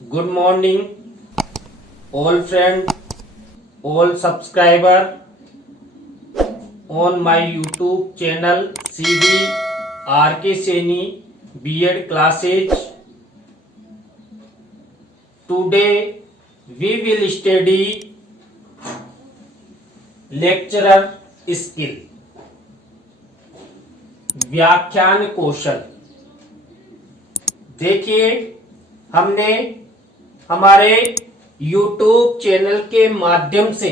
Good morning, all friends, all subscriber on my YouTube channel CD RK Seni B.Ed classes. Today we will study lecturer skill, व्याख्यान कौशल। देखिए, हमने हमारे YouTube channel के माध्यम से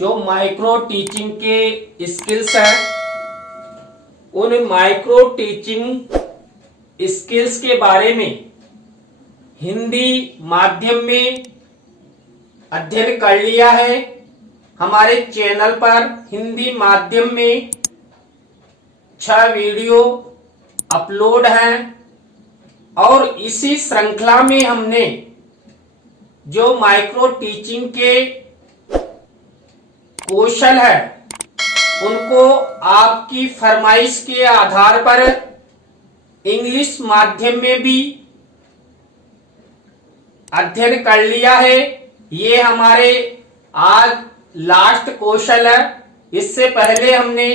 जो माइक्रो टीचिंग के स्किल्स हैं, उन माइक्रो टीचिंग स्किल्स के बारे में हिंदी माध्यम में अध्ययन कर लिया है। हमारे चैनल पर हिंदी माध्यम में 6 वीडियो अपलोड हैं और इसी श्रृंखला में हमने जो माइक्रो टीचिंग के कौशल है उनको आपकी फरमाइश के आधार पर इंग्लिश माध्यम में भी अध्ययन कर लिया है। ये हमारे आज लास्ट कौशल है। इससे पहले हमने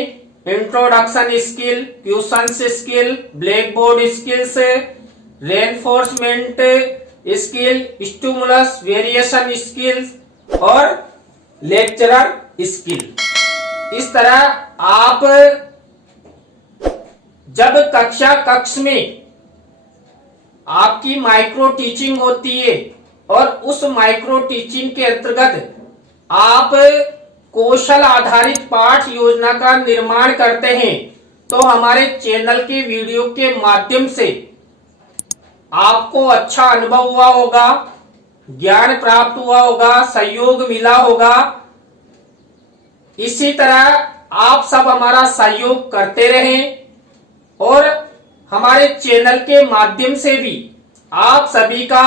introduction skill, questions skill, black board skills, reinforcement skill, stimulus variation skills और लेक्चरर स्किल। इस तरह आप जब कक्ष में आपकी माइक्रो टीचिंग होती है और उस माइक्रो टीचिंग के अंतर्गत आप कौशल आधारित पाठ योजना का निर्माण करते हैं, तो हमारे चैनल के वीडियो के माध्यम से आपको अच्छा अनुभव हुआ होगा, ज्ञान प्राप्त हुआ होगा, सहयोग मिला होगा। इसी तरह आप सब हमारा सहयोग करते रहें और हमारे चैनल के माध्यम से भी आप सभी का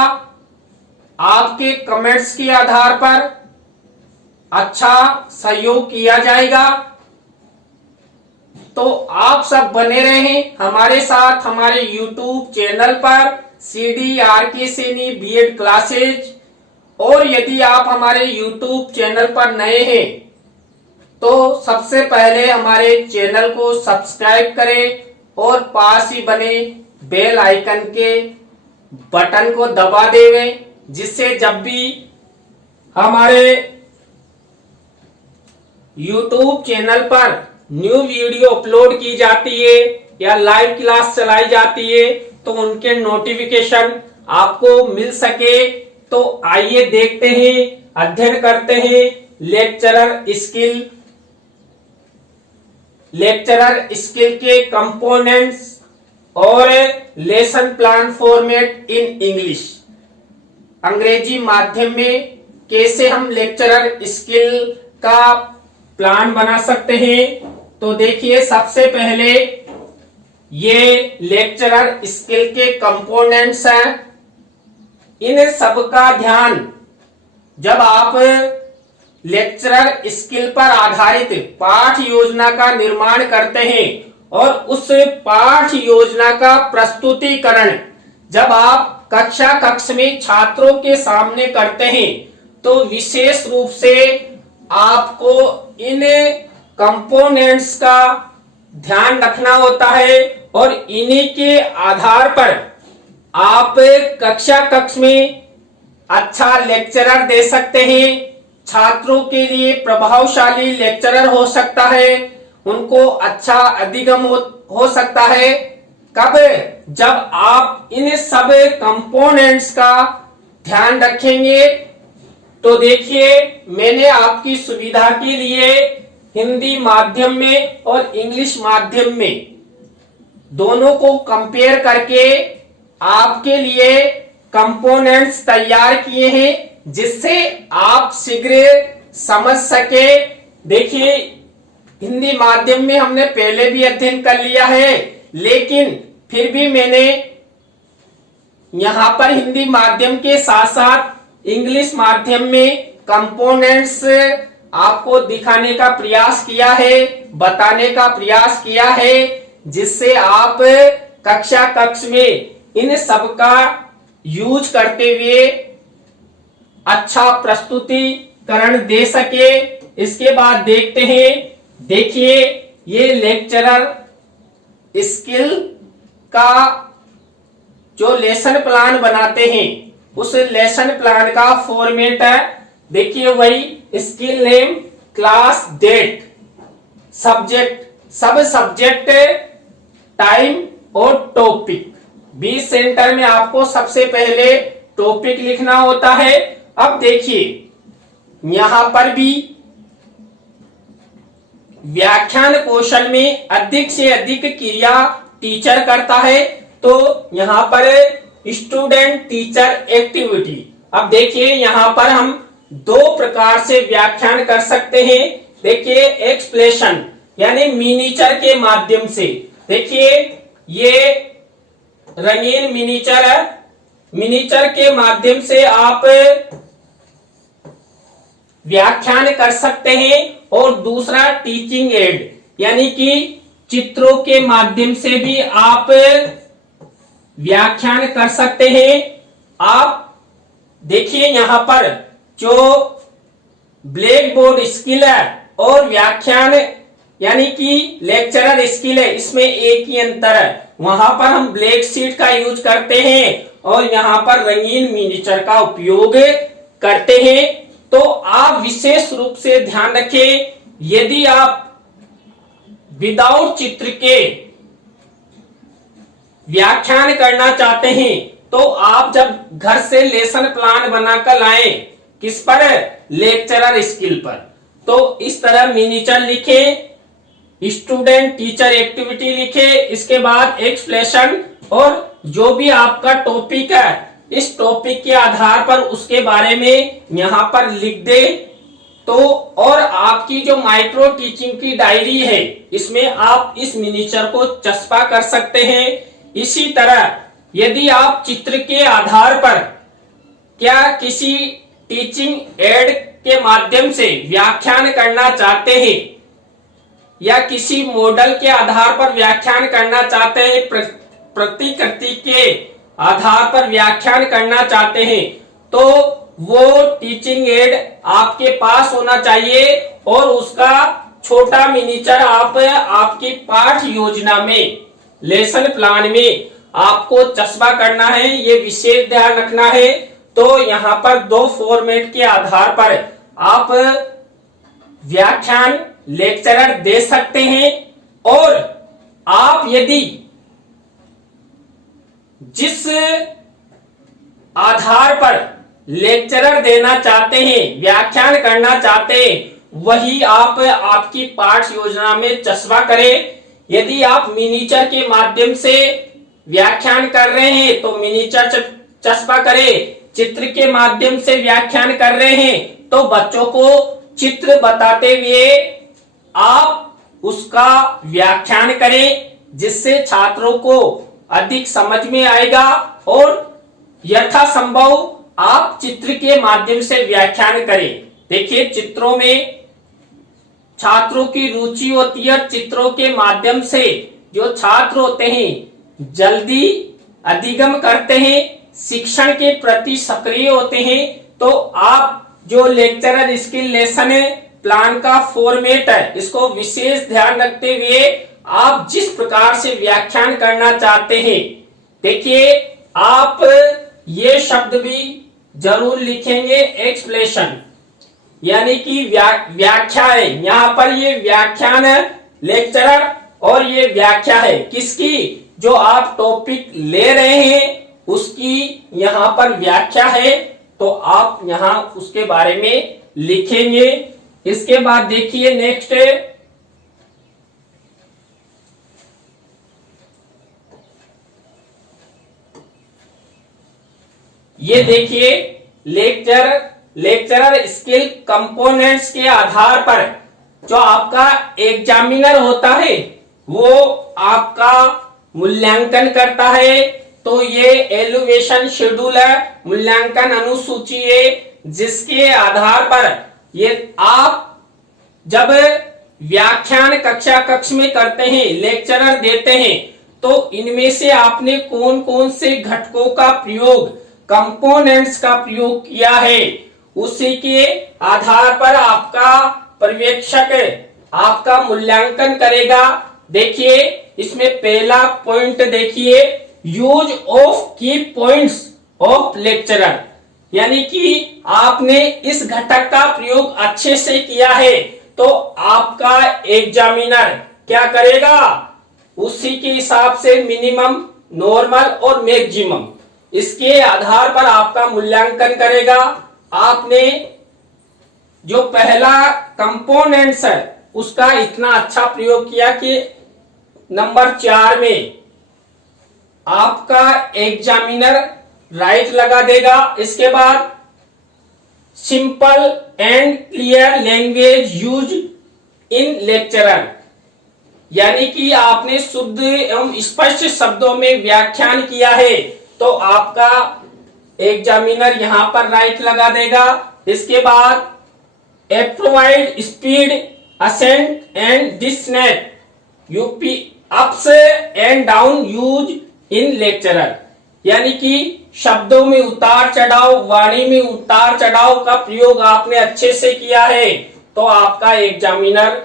आपके कमेंट्स के आधार पर अच्छा सहयोग किया जाएगा। तो आप सब बने रहें हमारे साथ हमारे YouTube चैनल पर CD RK Seni B.Ed classes. और यदि आप हमारे YouTube चैनल पर नए हैं तो सबसे पहले हमारे चैनल को सब्सक्राइब करें और पास ही बने बेल आइकन के बटन को दबा दें, जिससे जब भी हमारे YouTube चैनल पर न्यू वीडियो अपलोड की जाती है या लाइव क्लास चलाई जाती है तो उनके नोटिफिकेशन आपको मिल सके। तो आइए देखते हैं, अध्ययन करते हैं लेक्चरर स्किल के कंपोनेंट्स और lesson plan format in English. अंग्रेजी माध्यम में कैसे हम लेक्चरर स्किल का प्लान बना सकते हैं। तो देखिए, सबसे पहले ये लेक्चरर स्किल के कंपोनेंट्स हैं। इन सब का ध्यान जब आप लेक्चरर स्किल पर आधारित पाठ योजना का निर्माण करते हैं और उस पाठ योजना का प्रस्तुतिकरण जब आप कक्ष में छात्रों के सामने करते हैं तो विशेष रूप से आपको इन कंपोनेंट्स का ध्यान रखना होता है और इन्हीं के आधार पर आप कक्ष में अच्छा लेक्चरर दे सकते हैं। छात्रों के लिए प्रभावशाली लेक्चरर हो सकता है, उनको अच्छा अधिगम हो सकता है। कब? जब आप इन सब कंपोनेंट्स का ध्यान रखेंगे। तो देखिए, मैंने आपकी सुविधा के लिए हिंदी माध्यम में और इंग्लिश माध्यम में दोनों को कंपेयर करके आपके लिए कंपोनेंट्स तैयार किए हैं, जिससे आप शीघ्र समझ सके। देखिए, हिंदी माध्यम में हमने पहले भी अध्ययन कर लिया है, लेकिन फिर भी मैंने यहां पर हिंदी माध्यम के साथ साथ इंग्लिश माध्यम में कंपोनेंट्स आपको दिखाने का प्रयास किया है, बताने का प्रयास किया है, जिससे आप कक्ष में इन सब का यूज करते हुए अच्छा प्रस्तुतिकरण दे सके। इसके बाद देखते हैं, देखिए ये लेक्चरर स्किल का जो लेसन प्लान बनाते हैं उस लेसन प्लान का फॉर्मेट है। देखिए वही skill name, class, date, subject, sub subject, time और टॉपिक। 20 सेंटर में आपको सबसे पहले टॉपिक लिखना होता है। अब देखिए यहां पर भी व्याख्यान कौशल में अधिक से अधिक क्रिया टीचर करता है, तो यहां पर स्टूडेंट टीचर एक्टिविटी। अब देखिए यहां पर हम दो प्रकार से व्याख्यान कर सकते हैं। देखिए एक्सप्लेशन यानी मिनीचर के माध्यम से। देखिए ये रंगीन मिनीचर है, मिनीचर के माध्यम से आप व्याख्यान कर सकते हैं। और दूसरा टीचिंग एड यानी कि चित्रों के माध्यम से भी आप व्याख्यान कर सकते हैं। आप देखिए यहां पर जो ब्लैक बोर्ड स्किल है और व्याख्यान यानी कि लेक्चरर स्किल है, इसमें एक ही अंतर है। वहां पर हम ब्लैक शीट का यूज करते हैं और यहां पर रंगीन मिनीचर का उपयोग करते हैं। तो आप विशेष रूप से ध्यान रखें, यदि आप विदाउट चित्र के व्याख्यान करना चाहते हैं तो आप जब घर से लेसन प्लान बनाकर लाएं, किस पर, लेक्चरर स्किल पर, तो इस तरह मिनीचर लिखे, स्टूडेंट टीचर एक्टिविटी लिखे, इसके बाद एक्सप्लेशन और जो भी आपका टॉपिक है इस टॉपिक के आधार पर उसके बारे में यहां पर लिख दे। तो और आपकी जो माइक्रो टीचिंग की डायरी है इसमें आप इस मिनीचर को चस्पा कर सकते हैं। इसी तरह यदि आप चित्र के आधार पर क्या किसी टीचिंग एड के माध्यम से व्याख्यान करना चाहते हैं या किसी मॉडल के आधार पर व्याख्यान करना चाहते हैं, प्रतिकृति के आधार पर व्याख्यान करना चाहते हैं, तो वो टीचिंग एड आपके पास होना चाहिए और उसका छोटा मिनीचर आप आपकी पाठ योजना में, लेसन प्लान में आपको चस्पा करना है। ये विशेष ध्यान रखना है। तो यहाँ पर दो फॉर्मेट के आधार पर आप व्याख्यान लेक्चरर दे सकते हैं। और आप यदि जिस आधार पर लेक्चरर देना चाहते हैं, व्याख्यान करना चाहते हैं, वही आप आपकी पाठ योजना में चस्पा करें। यदि आप मिनीचर के माध्यम से व्याख्यान कर रहे हैं तो मिनीचर चस्पा करें, चित्र के माध्यम से व्याख्यान कर रहे हैं तो बच्चों को चित्र बताते हुए आप उसका व्याख्यान करें, जिससे छात्रों को अधिक समझ में आएगा। और यथासंभव आप चित्र के माध्यम से व्याख्यान करें। देखिए चित्रों में छात्रों की रुचि होती है, चित्रों के माध्यम से जो छात्र होते हैं जल्दी अधिगम करते हैं, शिक्षण के प्रति सक्रिय होते हैं। तो आप जो लेक्चरर स्किल लेसन प्लान का फॉर्मेट है इसको विशेष ध्यान रखते हुए आप जिस प्रकार से व्याख्यान करना चाहते हैं, देखिए आप ये शब्द भी जरूर लिखेंगे, एक्सप्लेशन यानी कि व्याख्या है। यहाँ पर ये व्याख्यान है लेक्चरर और ये व्याख्या है किसकी, जो आप टॉपिक ले रहे हैं उसकी यहाँ पर व्याख्या है। तो आप यहाँ उसके बारे में लिखेंगे। इसके बाद देखिए नेक्स्ट, ये देखिए लेक्चरर स्किल कंपोनेंट्स के आधार पर जो आपका एग्जामिनर होता है वो आपका मूल्यांकन करता है। तो ये एलुवेशन शेड्यूल है, मूल्यांकन अनुसूची है, जिसके आधार पर ये आप जब व्याख्यान कक्ष में करते हैं, लेक्चरर देते हैं, तो इनमें से आपने कौन कौन से घटकों का प्रयोग कंपोनेंट्स का प्रयोग किया है, उसी के आधार पर आपका पर्यवेक्षक आपका मूल्यांकन करेगा। देखिए इसमें पहला पॉइंट देखिए, यूज ऑफ की पॉइंट्स ऑफ लेक्चरर, यानी कि आपने इस घटक का प्रयोग अच्छे से किया है तो आपका एग्जामिनर क्या करेगा, उसी के हिसाब से मिनिमम, नॉर्मल और मैक्सिमम, इसके आधार पर आपका मूल्यांकन करेगा। आपने जो पहला कंपोनेंट्स है उसका इतना अच्छा प्रयोग किया कि नंबर 4 में आपका एग्जामिनर राइट लगा देगा। इसके बाद simple and clear language use in lecturer, यानी कि आपने शुद्ध एवं स्पष्ट शब्दों में व्याख्यान किया है तो आपका एग्जामिनर यहां पर राइट लगा देगा। इसके बाद provide speed ascent and descent UP ups and down use in lecturer, यानी कि शब्दों में उतार चढ़ाव, वाणी में उतार चढ़ाव का प्रयोग आपने अच्छे से किया है तो आपका एग्जामिनर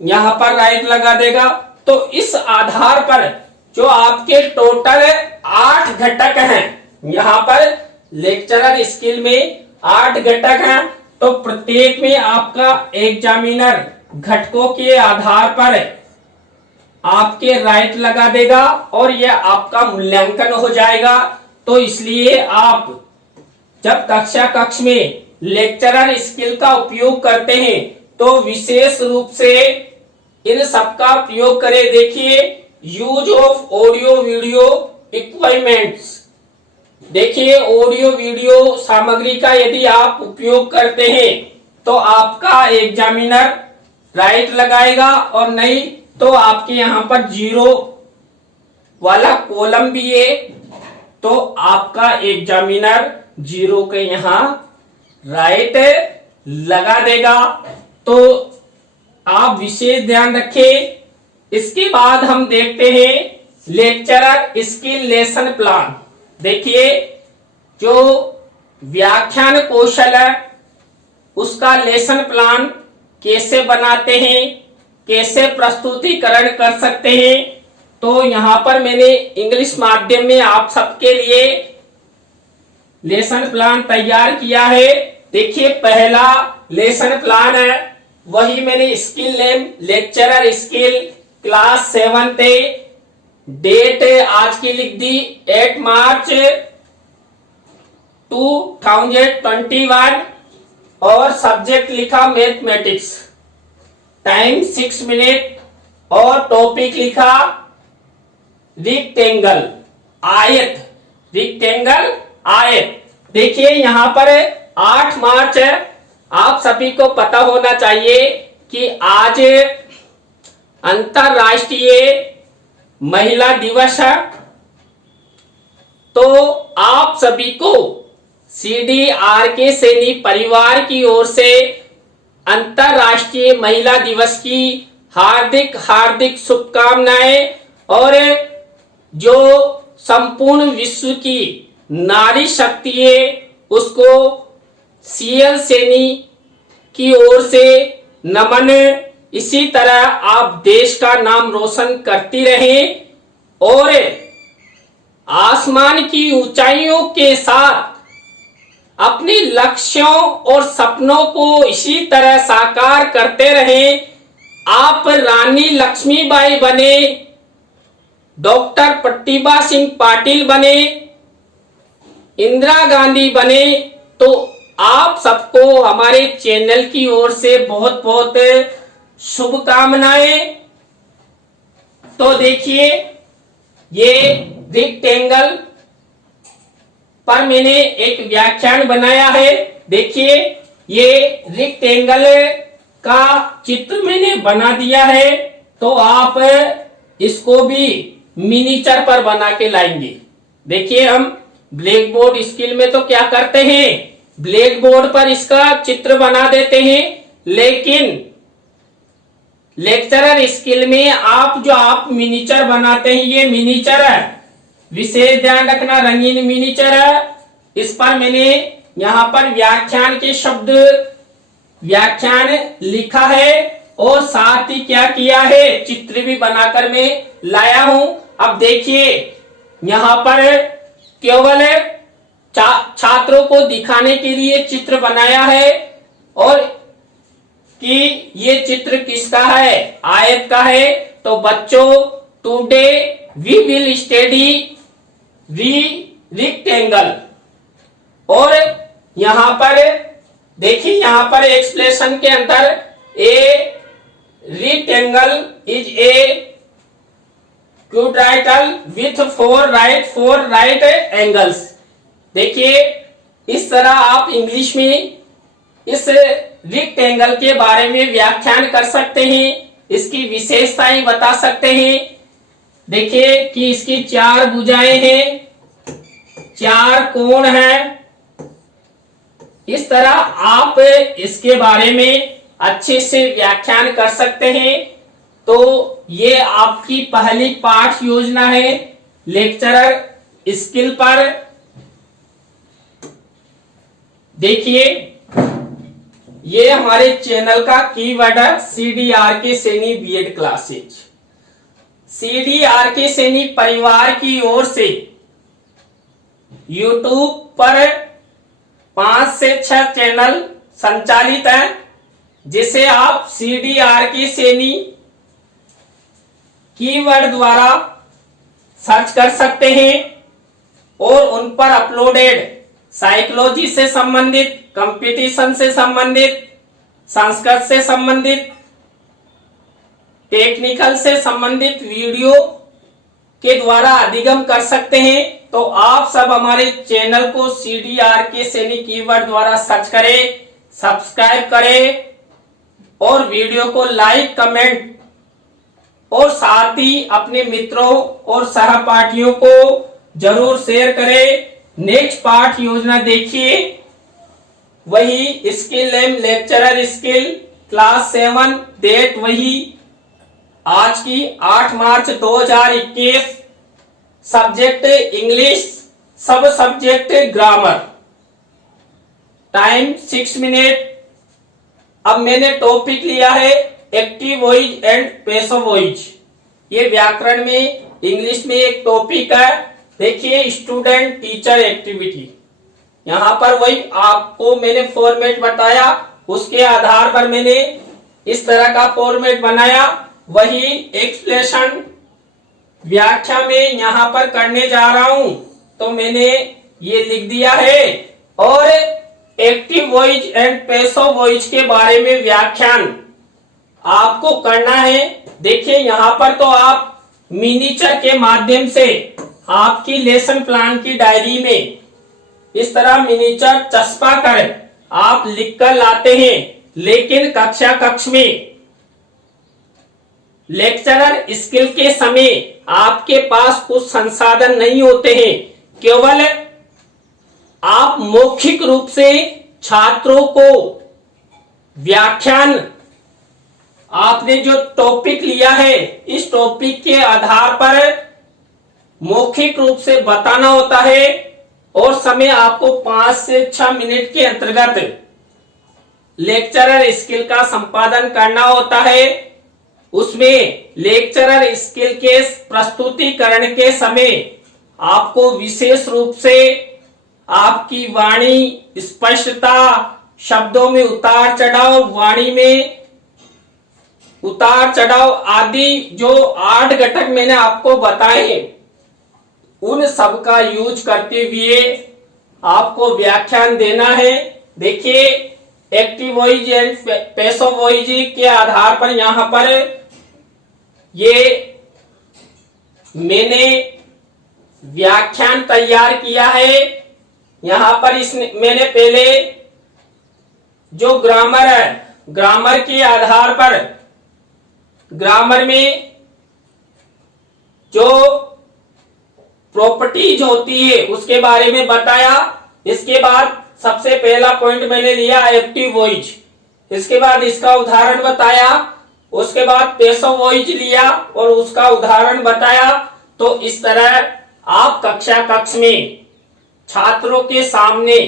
यहां पर राइट लगा देगा। तो इस आधार पर जो आपके टोटल 8 घटक हैं, यहां पर लेक्चरर स्किल में 8 घटक हैं, तो प्रत्येक में आपका एग्जामिनर घटकों के आधार पर आपके राइट लगा देगा और यह आपका मूल्यांकन हो जाएगा। तो इसलिए आप जब कक्ष में लेक्चरर स्किल का उपयोग करते हैं तो विशेष रूप से इन सबका प्रयोग करें। देखिए use of audio video equipments, देखिए ऑडियो वीडियो सामग्री का यदि आप उपयोग करते हैं तो आपका एग्जामिनर राइट लगाएगा और नहीं तो आपके यहां पर 0 वाला कॉलम भी है तो आपका एग्जामिनर 0 के यहां राइट लगा देगा। तो आप विशेष ध्यान रखें। इसके बाद हम देखते हैं लेक्चरर स्किल लेसन प्लान। देखिए जो व्याख्यान कौशल है उसका लेसन प्लान कैसे बनाते हैं, कैसे प्रस्तुतिकरण कर सकते हैं, तो यहां पर मैंने इंग्लिश माध्यम में आप सबके लिए लेसन प्लान तैयार किया है। देखिए पहला लेसन प्लान है वही मैंने skill name lecturer skill class 7th, date आज की लिख दी 8 मार्च 2021 और सब्जेक्ट लिखा मैथमेटिक्स, टाइम 6 मिनट और टॉपिक लिखा रिक्टेंगल आयत, रिक्टेंगल आयत। देखिए यहां पर 8 मार्च है, आप सभी को पता होना चाहिए कि आज अंतरराष्ट्रीय महिला दिवस है। तो आप सभी को CDRK सैनी परिवार की ओर से अंतरराष्ट्रीय महिला दिवस की हार्दिक हार्दिक शुभकामनाएं। और जो संपूर्ण विश्व की नारी शक्ति है उसको CL सैनी की ओर से नमन। इसी तरह आप देश का नाम रोशन करती रहें और आसमान की ऊंचाइयों के साथ अपने लक्ष्यों और सपनों को इसी तरह साकार करते रहें। आप रानी लक्ष्मीबाई बने, डॉक्टर प्रतिभा सिंह पाटिल बने, इंदिरा गांधी बने, तो आप सबको हमारे चैनल की ओर से बहुत बहुत शुभकामनाएं। तो देखिए ये रेक्टेंगल पर मैंने एक व्याख्यान बनाया है। देखिए ये रेक्टेंगल का चित्र मैंने बना दिया है, तो आप इसको भी मिनीचर पर बना के लाएंगे। देखिए हम ब्लैक बोर्ड स्किल में तो क्या करते हैं, ब्लैक बोर्ड पर इसका चित्र बना देते हैं, लेकिन लेक्चरर स्किल में आप मिनीचर बनाते हैं। ये मिनीचर है, विशेष ध्यान रखना, रंगीन मिनीचर, इस पर मैंने यहाँ पर व्याख्यान के शब्द व्याख्यान लिखा है और साथ ही क्या किया है, चित्र भी बनाकर मैं लाया हूं। अब देखिए यहाँ पर केवल छात्रों को दिखाने के लिए चित्र बनाया है और कि ये चित्र किसका है, आयत का है। तो बच्चों, today we will study rectangle. और यहां पर देखिए, यहां पर एक्सप्लेनेशन के अंदर a rectangle is a quadrilateral with four right angles. देखिए इस तरह आप इंग्लिश में इस रेक्टेंगल के बारे में व्याख्यान कर सकते हैं, इसकी विशेषताएं बता सकते हैं। देखिए कि इसकी 4 भुजाएं हैं, 4 कोण हैं। इस तरह आप इसके बारे में अच्छे से व्याख्यान कर सकते हैं। तो ये आपकी पहली पाठ योजना है लेक्चरर स्किल पर। देखिए ये हमारे चैनल का कीवर्ड है, CDRK Saini BEd classes. CDRK Saini परिवार की ओर से YouTube पर 5 से 6 चैनल संचालित हैं, जिसे आप CDRK सैनी कीवर्ड द्वारा सर्च कर सकते हैं और उन पर अपलोडेड साइकोलॉजी से संबंधित, कंपटीशन से संबंधित, संस्कृत से संबंधित, टेक्निकल से संबंधित वीडियो के द्वारा अधिगम कर सकते हैं। तो आप सब हमारे चैनल को CDRK सैनी कीवर्ड द्वारा सर्च करें, सब्सक्राइब करें और वीडियो को लाइक, कमेंट और साथ ही अपने मित्रों और सहपाठियों को जरूर शेयर करें। नेक्स्ट पाठ योजना देखिए, वही skill M lecturer skill class 7, date वही आज की 8 March 2021, subject English, sub subject grammar, time 6 minute. अब मैंने टॉपिक लिया है active voice and passive voice. ये व्याकरण में इंग्लिश में एक टॉपिक है। देखिए स्टूडेंट टीचर एक्टिविटी, यहाँ पर वही आपको मैंने फॉर्मेट बताया, उसके आधार पर मैंने इस तरह का फॉर्मेट बनाया। वही एक्सप्लेनेशन व्याख्या में यहाँ पर करने जा रहा हूं, तो मैंने ये लिख दिया है। और active voice and passive voice के बारे में व्याख्यान आपको करना है। देखिए यहाँ पर तो आप मिनीचर के माध्यम से आपकी लेसन प्लान की डायरी में इस तरह मिनीचर चस्पा कर आप लिखकर लाते हैं, लेकिन कक्षा कक्ष में लेक्चरर स्किल के समय आपके पास कुछ संसाधन नहीं होते हैं। केवल आप मौखिक रूप से छात्रों को व्याख्यान, आपने जो टॉपिक लिया है इस टॉपिक के आधार पर मौखिक रूप से बताना होता है और समय आपको 5 से 6 मिनट के अंतर्गत लेक्चरर स्किल का संपादन करना होता है। उसमें लेक्चरर स्किल के प्रस्तुतिकरण के समय आपको विशेष रूप से आपकी वाणी स्पष्टता, शब्दों में उतार चढ़ाव, वाणी में उतार चढ़ाव आदि जो 8 घटक मैंने आपको बताए, उन सब का यूज करते हुए आपको व्याख्यान देना है। देखिए active voice and passive voice के आधार पर यहाँ पर ये मैंने व्याख्यान तैयार किया है। यहाँ पर मैंने पहले जो ग्रामर है, ग्रामर के आधार पर ग्रामर में जो प्रॉपर्टीज होती है उसके बारे में बताया। इसके बाद सबसे पहला पॉइंट मैंने लिया एक्टिव वॉइस, इसके बाद इसका उदाहरण बताया, उसके बाद पैसिव वॉइस लिया और उसका उदाहरण बताया। तो इस तरह आप कक्षा कक्ष में छात्रों के सामने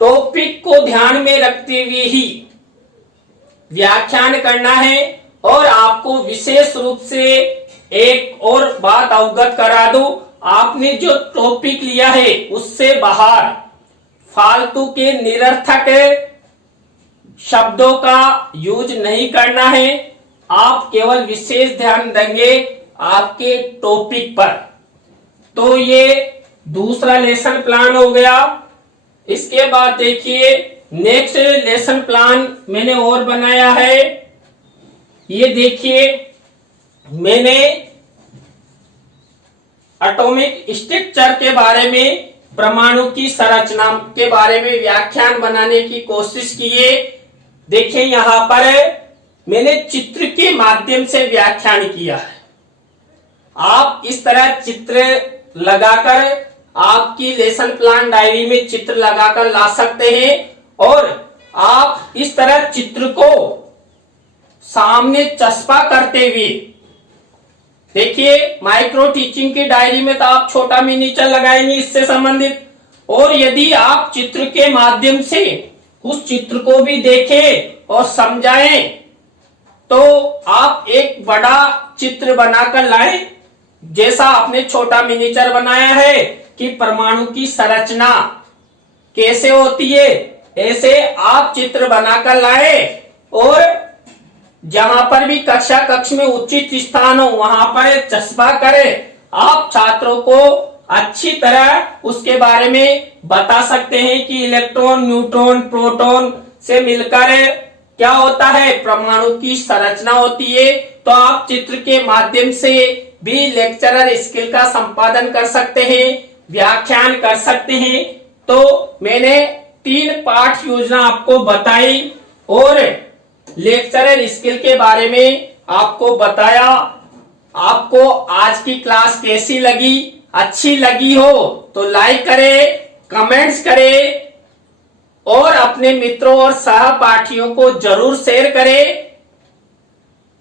टॉपिक को ध्यान में रखते हुए ही व्याख्यान करना है। और आपको विशेष रूप से एक और बात अवगत करा दूं, आपने जो टॉपिक लिया है उससे बाहर फालतू के निरर्थक शब्दों का यूज नहीं करना है। आप केवल विशेष ध्यान देंगे आपके टॉपिक पर। तो ये दूसरा लेसन प्लान हो गया। इसके बाद देखिए नेक्स्ट लेसन प्लान मैंने और बनाया है। ये देखिए मैंने एटॉमिक स्ट्रक्चर के बारे में, परमाणु की संरचना के बारे में व्याख्यान बनाने की कोशिश की है। देखिए यहां पर मैंने चित्र के माध्यम से व्याख्यान किया है। आप इस तरह चित्र लगाकर आपकी लेसन प्लान डायरी में चित्र लगाकर ला सकते हैं और आप इस तरह चित्र को सामने चस्पा करते हुए, देखिए माइक्रो टीचिंग की डायरी में तो आप छोटा मिनीचर लगाएंगे इससे संबंधित, और यदि आप चित्र के माध्यम से उस चित्र को भी देखें और समझाएं तो आप एक बड़ा चित्र बनाकर लाएं। जैसा आपने छोटा मिनीचर बनाया है कि परमाणु की संरचना कैसे होती है, ऐसे आप चित्र बनाकर लाए और जहां पर भी कक्षा कक्ष में उचित स्थान हो वहां पर चस्पा करें। आप छात्रों को अच्छी तरह उसके बारे में बता सकते हैं कि इलेक्ट्रॉन, न्यूट्रॉन, प्रोटॉन से मिलकर क्या होता है, परमाणु की संरचना होती है। तो आप चित्र के माध्यम से भी लेक्चरर स्किल का संपादन कर सकते हैं, व्याख्यान कर सकते हैं। तो मैंने 3 पाठ योजना आपको बताई और लेक्चरर स्किल के बारे में आपको बताया। आपको आज की क्लास कैसी लगी? अच्छी लगी हो तो लाइक करें, कमेंट्स करें और अपने मित्रों और सहपाठियों को जरूर शेयर करें।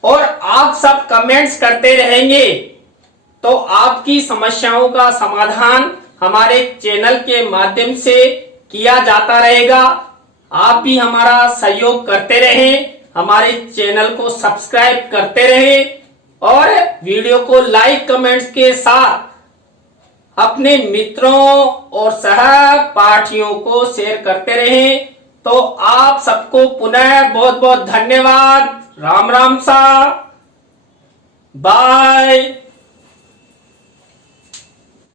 और आप सब कमेंट्स करते रहेंगे तो आपकी समस्याओं का समाधान हमारे चैनल के माध्यम से किया जाता रहेगा। आप भी हमारा सहयोग करते रहें, हमारे चैनल को सब्सक्राइब करते रहें और वीडियो को लाइक कमेंट्स के साथ अपने मित्रों और सहपाठियों को शेयर करते रहें। तो आप सबको पुनः बहुत बहुत धन्यवाद। राम राम सा, बाय।